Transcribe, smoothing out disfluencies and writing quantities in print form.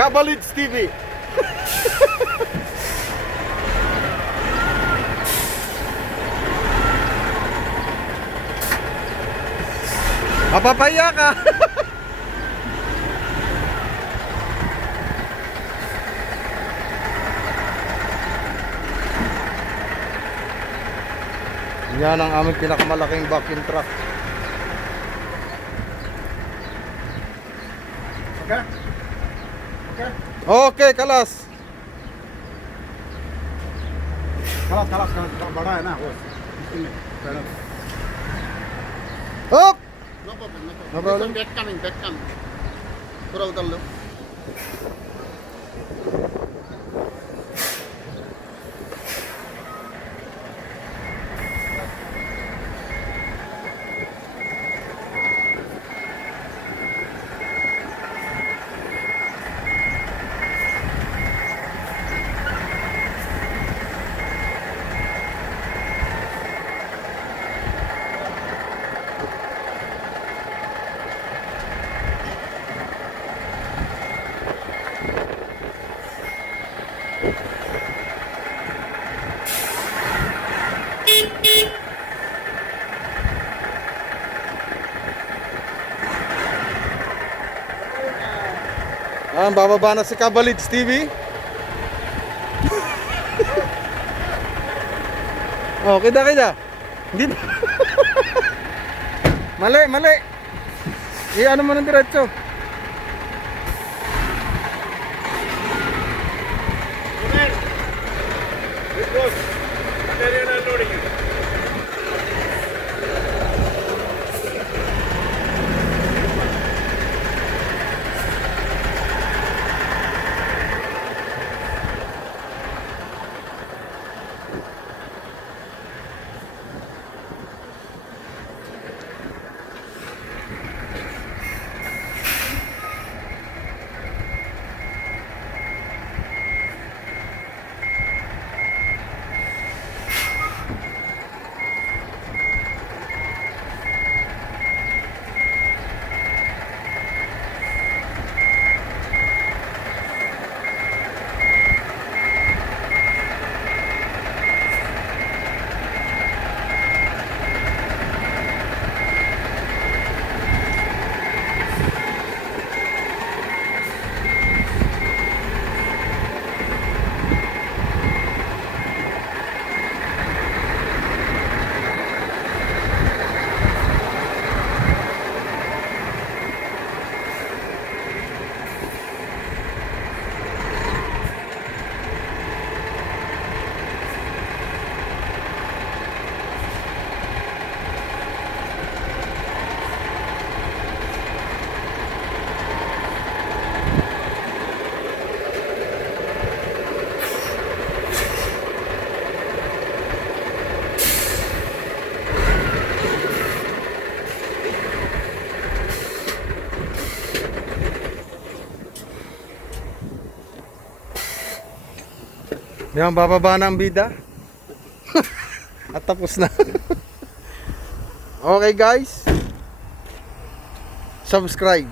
Kabalids TV. Mapapaya ka. Yan ang aming pinakamalaking vacuum truck. Okay? Okay? Okay, kalas. खलास बड़ा है ना वो इसमें paddle Hop! No problem No problem. Back coming पूरा उतर लो Bababa na si Kabalids TV. Oh, kita. Hindi pa. Mali. Ano mo ng diretso? Yan, bababa na ang bida. At tapos na. Okay guys, subscribe.